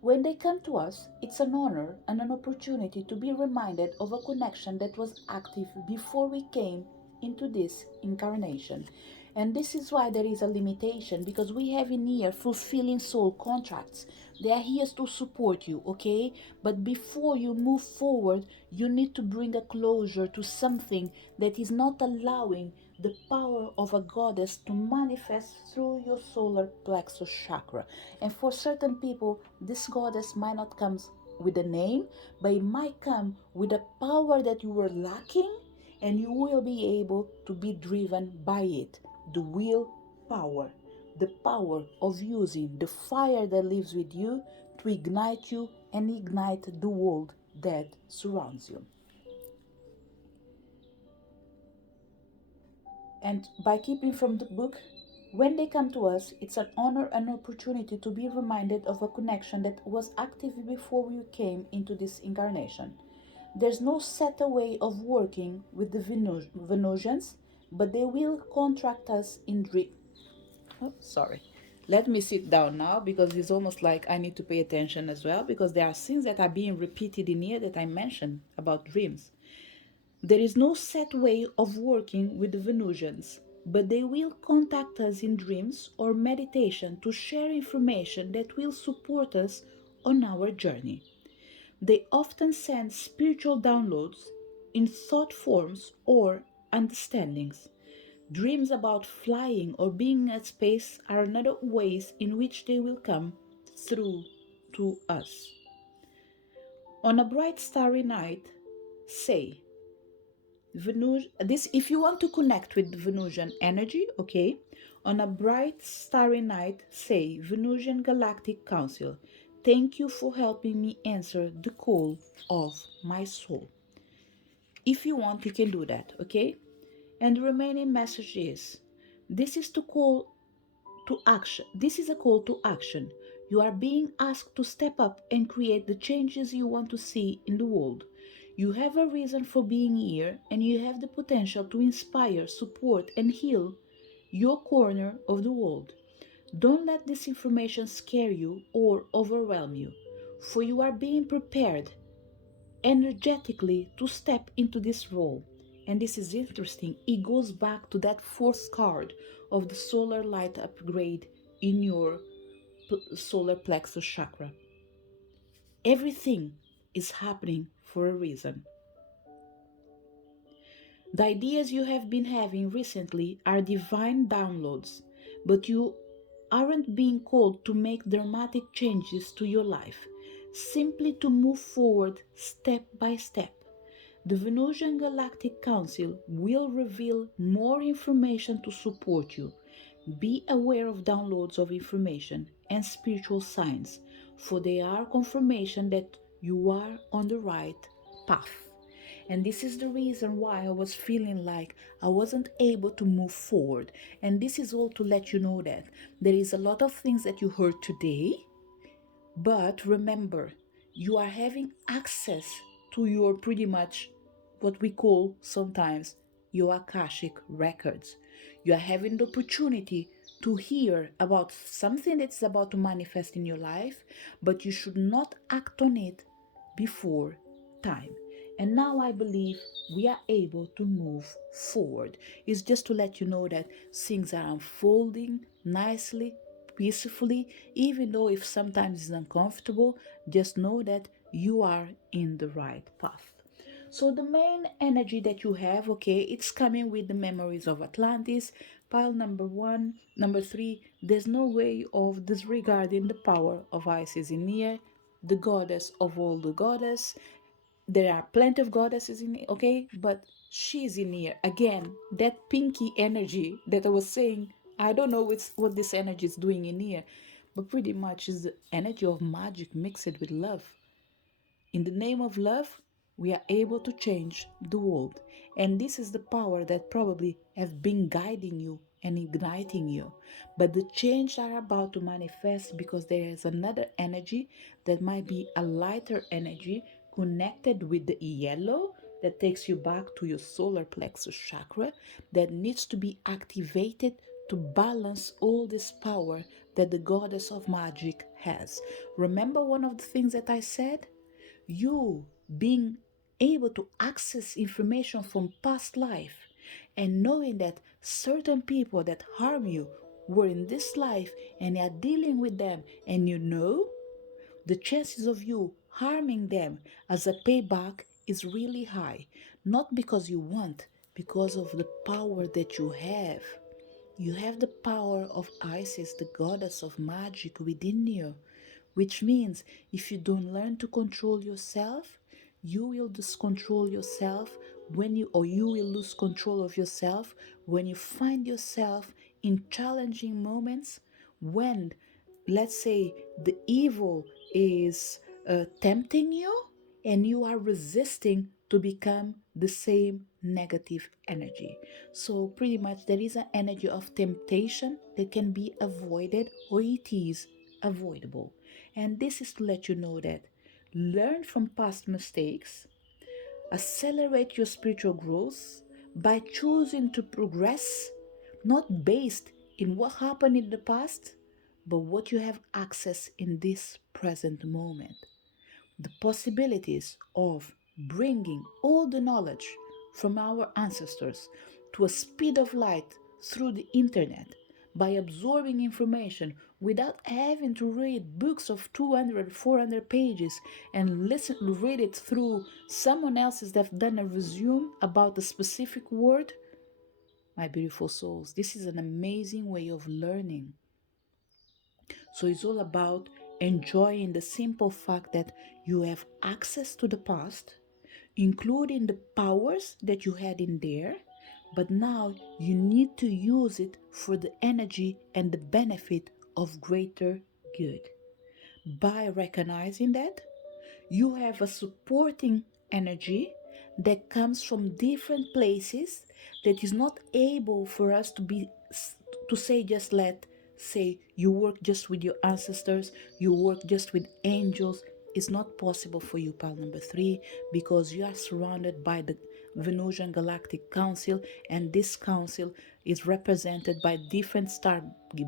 When they come to us, it's an honor and an opportunity to be reminded of a connection that was active before we came into this incarnation. And this is why there is a limitation, because we have in here fulfilling soul contracts. They are here to support you, okay? But before you move forward, you need to bring a closure to something that is not allowing the power of a goddess to manifest through your solar plexus chakra. And for certain people, this goddess might not come with a name, but it might come with a power that you were lacking, and you will be able to be driven by it. The will power, the power of using the fire that lives with you to ignite you and ignite the world that surrounds you. And by keeping from the book, when they come to us, it's an honor and opportunity to be reminded of a connection that was active before we came into this incarnation. There's no set way of working with the Venusians, but they will contract us in dream. Oh, sorry. Let me sit down now, because it's almost like I need to pay attention as well, because there are things that are being repeated in here that I mentioned about dreams. There is no set way of working with the Venusians, but they will contact us in dreams or meditation to share information that will support us on our journey. They often send spiritual downloads in thought forms or understandings. Dreams about flying or being at space are another ways in which they will come through to us. On a bright starry night, say this if you want to connect with Venusian energy, okay? On a bright starry night, say Venusian Galactic Council, thank you for helping me answer the call of my soul. If you want, you can do that, okay? And the remaining message is this is to call to action. This is a call to action. You are being asked to step up and create the changes you want to see in the world. You have a reason for being here, and you have the potential to inspire, support, and heal your corner of the world. Don't let this information scare you or overwhelm you, for you are being prepared energetically to step into this role. And this is interesting. It goes back to that fourth card of the solar light upgrade in your solar plexus chakra. Everything is happening for a reason. The ideas you have been having recently are divine downloads, but you aren't being called to make dramatic changes to your life, simply to move forward step by step. The Venusian Galactic Council will reveal more information to support you. Be aware of downloads of information and spiritual signs, for they are confirmation that you are on the right path. And this is the reason why I was feeling like I wasn't able to move forward. And this is all to let you know that there is a lot of things that you heard today, but remember, you are having access to your pretty much what we call sometimes your Akashic records. You are having the opportunity to hear about something that's about to manifest in your life, but you should not act on it before time. And now I believe we are able to move forward. It's just to let you know that things are unfolding nicely, peacefully, even though if sometimes it's uncomfortable, just know that you are in the right path. So the main energy that you have, okay, it's coming with the memories of Atlantis. Pile number one, number three, there's no way of disregarding the power of Isis in here, the goddess of all the goddess. There are plenty of goddesses in here, okay, but she's in here again. That pinky energy that I was saying, I don't know what this energy is doing in here, but pretty much is the energy of magic mixed with love. In the name of love, we are able to change the world. And this is the power that probably have been guiding you and igniting you. But the change are about to manifest because there is another energy that might be a lighter energy connected with the yellow that takes you back to your solar plexus chakra that needs to be activated to balance all this power that the goddess of magic has. Remember one of the things that I said? You being able to access information from past life and knowing that certain people that harm you were in this life and you are dealing with them, and you know the chances of you harming them as a payback is really high, not because you want, because of the power that you have. You have the power of Isis, the goddess of magic, within you, which means if you don't learn to control yourself, you will discontrol yourself you will lose control of yourself when you find yourself in challenging moments when, let's say, the evil is tempting you and you are resisting to become the same negative energy. So pretty much there is an energy of temptation that can be avoided, or it is avoidable. And this is to let you know that learn from past mistakes, accelerate your spiritual growth by choosing to progress, not based in what happened in the past, but what you have access in this present moment. The possibilities of bringing all the knowledge from our ancestors to a speed of light through the internet by absorbing information without having to read books of 200, 400 pages and read it through someone else's that have done a resume about a specific word. my beautiful souls. This is an amazing way of learning. So it's all about enjoying the simple fact that you have access to the past, including the powers that you had in there, but now you need to use it for the energy and the benefit of greater good. By recognizing that, you have a supporting energy that comes from different places that is not able for us to say, just let say you work just with your ancestors, you work just with angels. It's not possible for you, pal number 3, because you are surrounded by the Venusian Galactic Council, and this council is represented by different star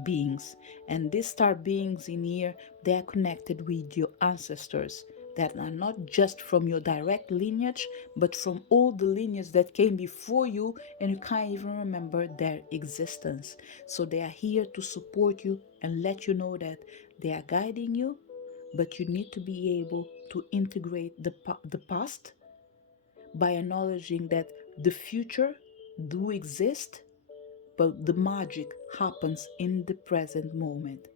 beings. And these star beings in here, they are connected with your ancestors that are not just from your direct lineage, but from all the lineages that came before you, and you can't even remember their existence. So they are here to support you and let you know that they are guiding you, but you need to be able to integrate the past by acknowledging that the future do exist, but the magic happens in the present moment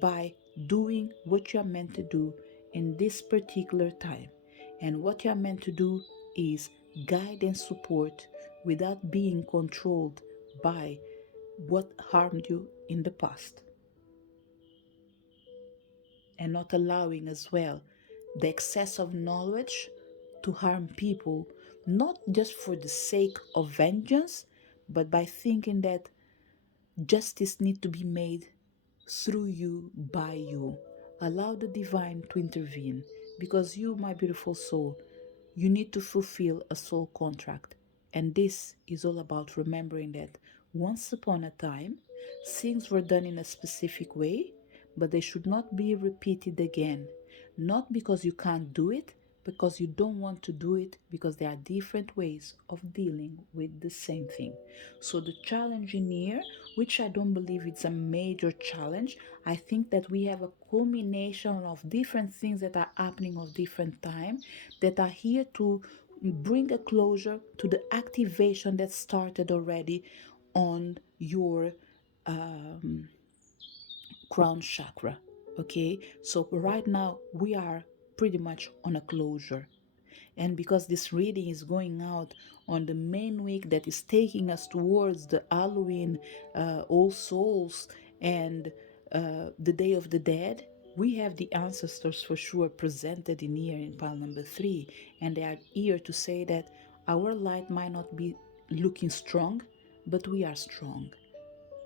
by doing what you are meant to do in this particular time. And what you are meant to do is guide and support without being controlled by what harmed you in the past, and not allowing as well the excess of knowledge to harm people, not just for the sake of vengeance, but by thinking that justice needs to be made through you, by you. Allow the divine to intervene, because you, my beautiful soul, you need to fulfill a soul contract. And this is all about remembering that once upon a time, things were done in a specific way, but they should not be repeated again. Not because you can't do it, because you don't want to do it, because there are different ways of dealing with the same thing. So the challenge in here, which I don't believe it's a major challenge, I think that we have a culmination of different things that are happening of different time that are here to bring a closure to the activation that started already on your crown chakra. Okay, so right now we are pretty much on a closure. And because this reading is going out on the main week that is taking us towards the Halloween, All Souls, and the Day of the Dead, we have the ancestors for sure presented in here in pile number 3, and they are here to say that our light might not be looking strong, but we are strong.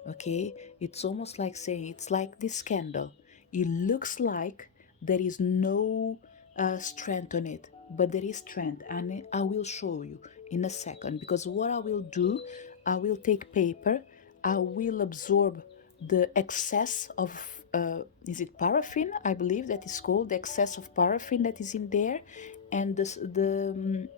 Okay, it's almost like saying, it's like this candle, it looks like there is no strength on it, but there is strength, and I will show you in a second. Because what I will do, I will take paper, I will absorb the excess of is it paraffin, I believe that is called, the excess of paraffin that is in there, and the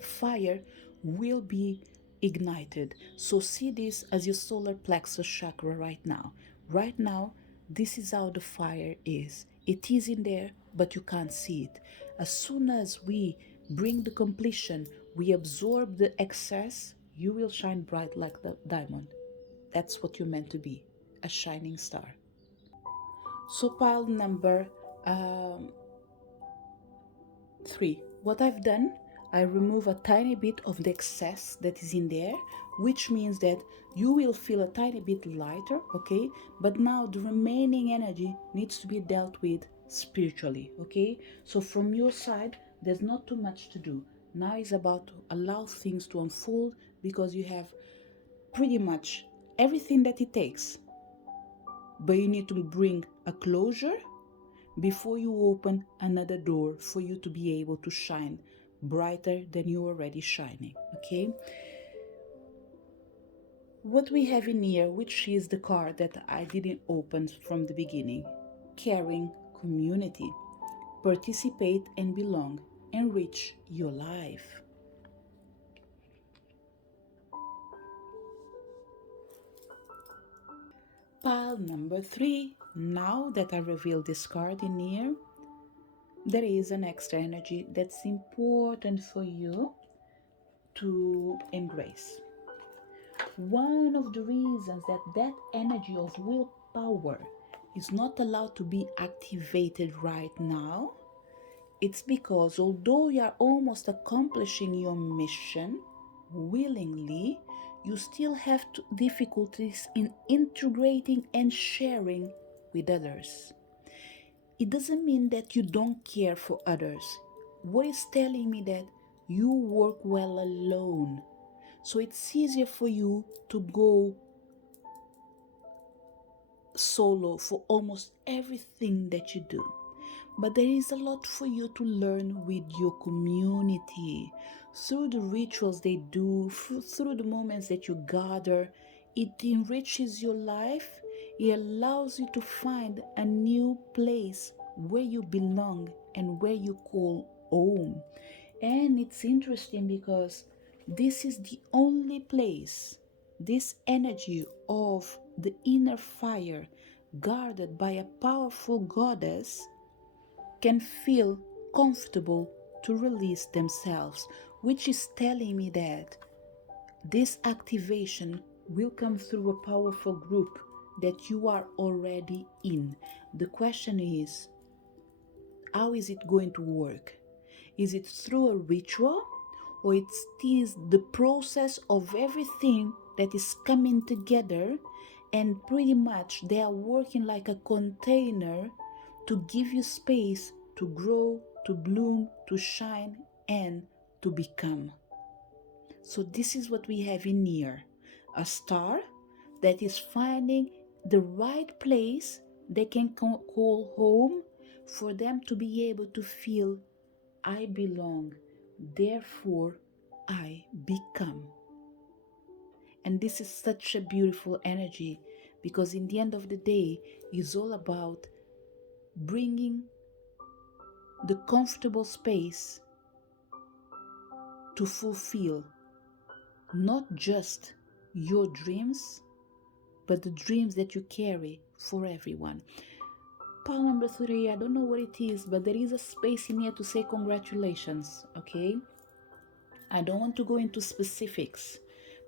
fire will be ignited. So see this as your solar plexus chakra right now. Right now, this is how the fire is. It is in there, but you can't see it. As soon as we bring the completion, we absorb the excess, you will shine bright like the diamond. That's what you're meant to be, a shining star. So pile number 3. What I've done, I remove a tiny bit of the excess that is in there, which means that you will feel a tiny bit lighter, okay? But now the remaining energy needs to be dealt with spiritually, okay? So from your side, there's not too much to do. Now it's about to allow things to unfold, because you have pretty much everything that it takes. But you need to bring a closure before you open another door for you to be able to shine brighter than you're already shining. Okay, what we have in here, which is the card that I didn't open from the beginning: caring community, participate and belong, enrich your life. Pile number 3. Now that I revealed this card in here, there is an extra energy that's important for you to embrace. one of the reasons that that energy of willpower is not allowed to be activated right now, it's because although you are almost accomplishing your mission willingly, you still have difficulties in integrating and sharing with others. It doesn't mean that you don't care for others. What is telling me that you work well alone. So it's easier for you to go solo for almost everything that you do. But there is a lot for you to learn with your community. Through the rituals they do, through the moments that you gather, it enriches your life. It allows you to find a new place where you belong and where you call home. And it's interesting because this is the only place, this energy of the inner fire guarded by a powerful goddess can feel comfortable to release themselves, which is telling me that this activation will come through a powerful group that you are already in. The question is, how is it going to work? Is it through a ritual, or it is the process of everything that is coming together, and pretty much they are working like a container to give you space to grow, to bloom, to shine, and to become. So this is what we have in here. A star that is finding the right place they can call home for them to be able to feel, I belong, therefore I become. And this is such a beautiful energy, because in the end of the day, it's all about bringing the comfortable space to fulfill not just your dreams, but the dreams that you carry for everyone. Pile number 3, I don't know what it is, but there is a space in here to say congratulations, okay? I don't want to go into specifics,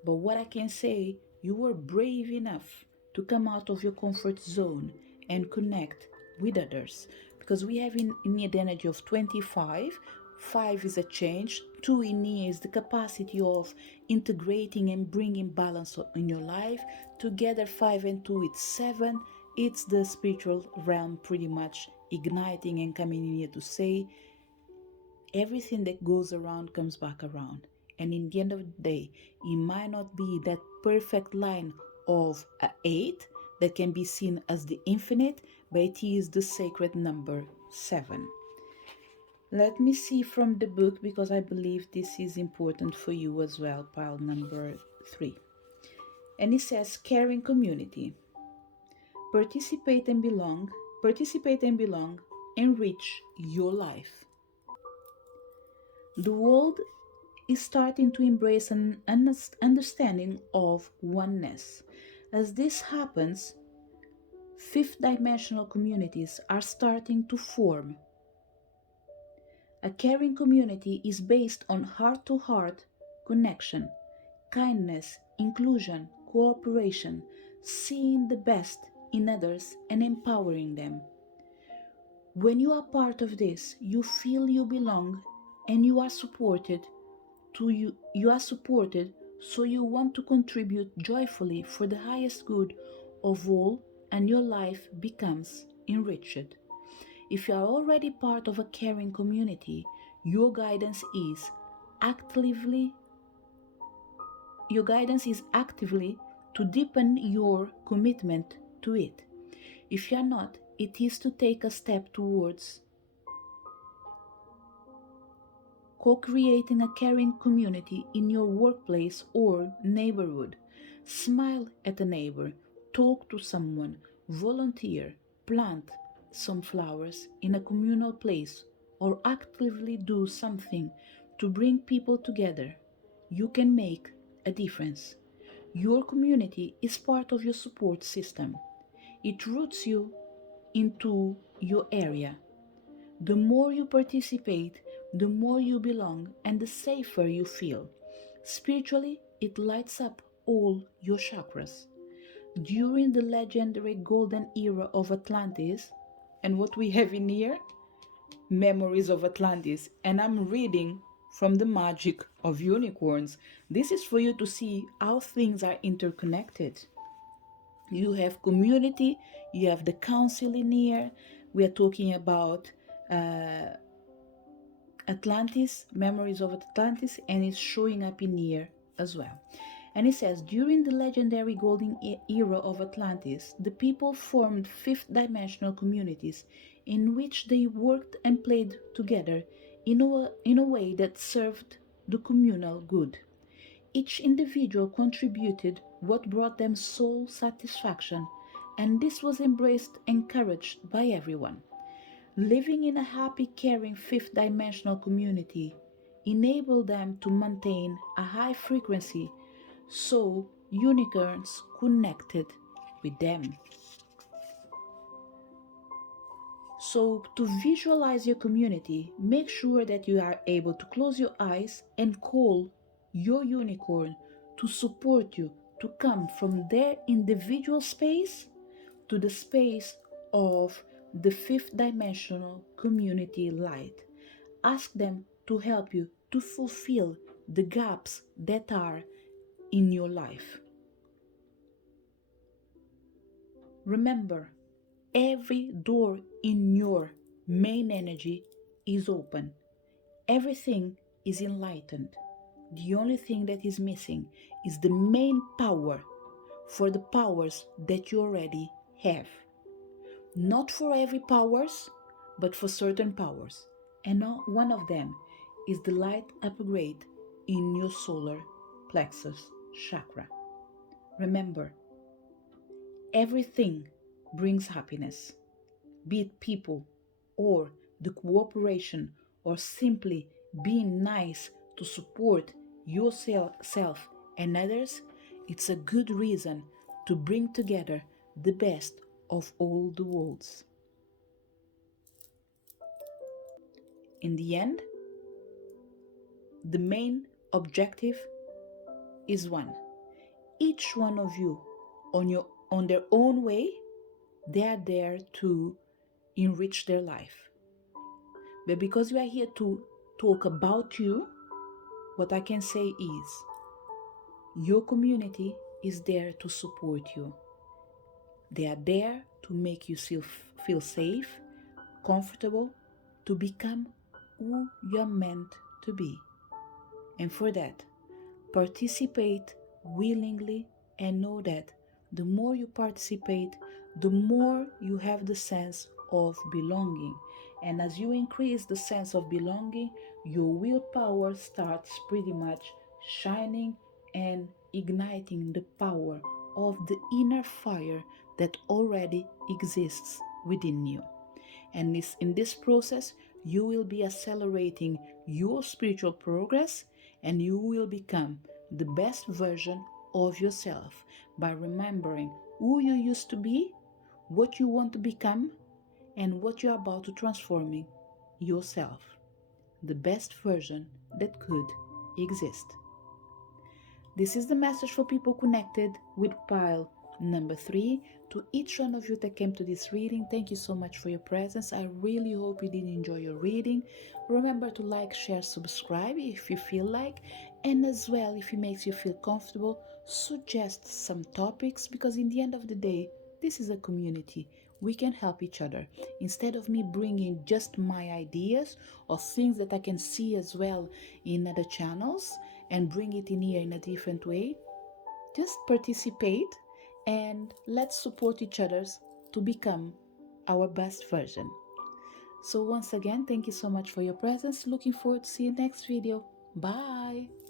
but what I can say, you were brave enough to come out of your comfort zone and connect with others, because we have in here the energy of 25. 5 is a change, 2 in here is the capacity of integrating and bringing balance in your life. Together 5 and 2 it's 7. It's the spiritual realm pretty much igniting and coming in here to say everything that goes around comes back around. And in the end of the day, it might not be that perfect line of an 8 that can be seen as the infinite, but it is the sacred number 7. Let me see from the book, because I believe this is important for you as well, pile number 3. And it says, caring community. Participate and belong, enrich your life. The world is starting to embrace an understanding of oneness. As this happens, fifth dimensional communities are starting to form. A caring community is based on heart-to-heart connection, kindness, inclusion, cooperation, seeing the best in others and empowering them. When you are part of this, you feel you belong and you are supported. You are supported, so you want to contribute joyfully for the highest good of all, and your life becomes enriched. If you are already part of a caring community, your guidance is actively to deepen your commitment to it. If you are not, it is to take a step towards co-creating a caring community in your workplace or neighborhood. Smile at a neighbor, talk to someone, volunteer, plant some flowers in a communal place, or actively do something to bring people together. You can make a difference. Your community is part of your support system. It roots you into your area. The more you participate, the more you belong and the safer you feel. Spiritually, it lights up all your chakras. During the legendary golden era of Atlantis, and what we have in here? Memories of Atlantis. And I'm reading from the magic of unicorns. This is for you to see how things are interconnected. You have community, you have the council in here. We are talking about Atlantis, memories of Atlantis, and it's showing up in here as well. And it says, during the legendary golden era of Atlantis, the people formed fifth dimensional communities in which they worked and played together in a way that served the communal good. Each individual contributed what brought them soul satisfaction, and this was embraced and encouraged by everyone. Living in a happy, caring fifth dimensional community enabled them to maintain a high frequency, so unicorns connected with them. So, to visualize your community, make sure that you are able to close your eyes and call your unicorn to support you to come from their individual space to the space of the fifth dimensional community light. Ask them to help you to fulfill the gaps that are in your life. Remember, every door in your main energy is open. Everything is enlightened. The only thing that is missing is the main power for the powers that you already have. Not for every powers, but for certain powers. And one of them is the light upgrade in your solar plexus chakra. Remember, everything brings happiness, be it people or the cooperation or simply being nice to support yourself and others. It's a good reason to bring together the best of all the worlds. In the end, the main objective is one. Each one of you on their own way, they are there to enrich their life. But because we are here to talk about you, what I can say is your community is there to support you. They are there to make you feel safe, comfortable, to become who you're meant to be. And for that, participate willingly and know that the more you participate, the more you have the sense of belonging. And as you increase the sense of belonging, your willpower starts pretty much shining and igniting the power of the inner fire that already exists within you. And in this process, you will be accelerating your spiritual progress, and you will become the best version of yourself by remembering who you used to be, what you want to become, and what you're about to transforming yourself. The best version that could exist. This is the message for people connected with pile number 3. To each one of you that came to this reading, thank you so much for your presence. I really hope you did enjoy your reading. Remember to like, share, subscribe if you feel like, and as well, if it makes you feel comfortable, suggest some topics, because in the end of the day, this is a community. We can help each other. Instead of me bringing just my ideas or things that I can see as well in other channels and bring it in here in a different way, just participate and let's support each other to become our best version. So once again, thank you so much for your presence. Looking forward to see you next video. Bye.